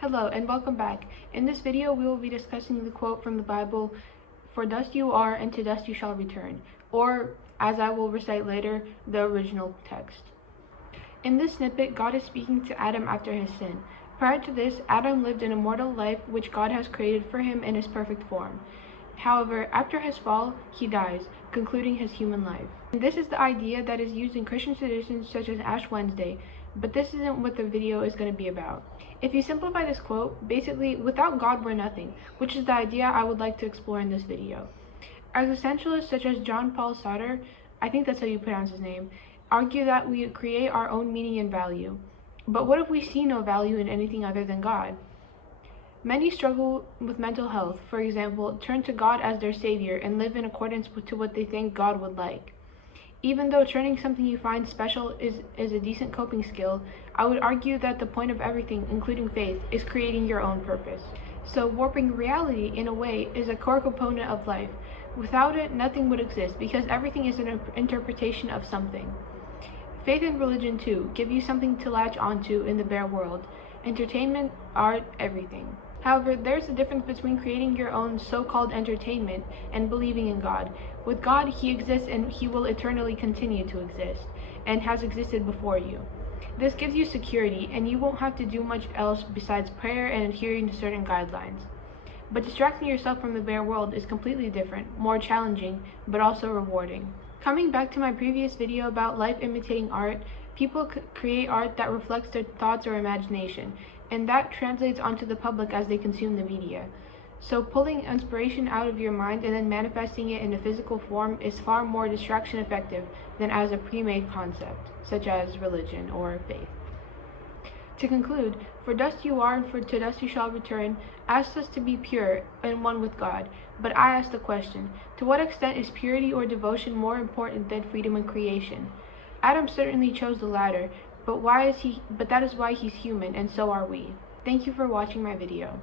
Hello and welcome back. In this video we will be discussing the quote from the Bible, "For dust you are and to dust you shall return," or, as I will recite later, the original text. In this snippet, God is speaking to Adam after his sin. Prior to this, Adam lived an immortal life which God has created for him in his perfect form. However, after his fall, he dies, concluding his human life. And this is the idea that is used in Christian traditions such as Ash Wednesday, but this isn't what the video is going to be about. If you simplify this quote, basically, without God we're nothing, which is the idea I would like to explore in this video. Existentialists such as John Paul Sartre, I think that's how you pronounce his name, argue that we create our own meaning and value. But what if we see no value in anything other than God? Many struggle with mental health, for example, turn to God as their savior and live in accordance to what they think God would like. Even though turning something you find special is a decent coping skill, I would argue that the point of everything, including faith, is creating your own purpose. So warping reality, in a way, is a core component of life. Without it, nothing would exist, because everything is an interpretation of something. Faith and religion, too, give you something to latch onto in the bare world. Entertainment, art, everything. However, there's a difference between creating your own so-called entertainment and believing in God. With God, He exists and He will eternally continue to exist, and has existed before you. This gives you security, and you won't have to do much else besides prayer and adhering to certain guidelines. But distracting yourself from the bare world is completely different, more challenging, but also rewarding. Coming back to my previous video about life imitating art, people create art that reflects their thoughts or imagination, and that translates onto the public as they consume the media. So pulling inspiration out of your mind and then manifesting it in a physical form is far more distraction effective than as a pre-made concept, such as religion or faith. To conclude, "For dust you are, and to dust you shall return," asks us to be pure and one with God. But I ask the question, to what extent is purity or devotion more important than freedom and creation? Adam certainly chose the latter, but that is why he's human, and so are we. Thank you for watching my video.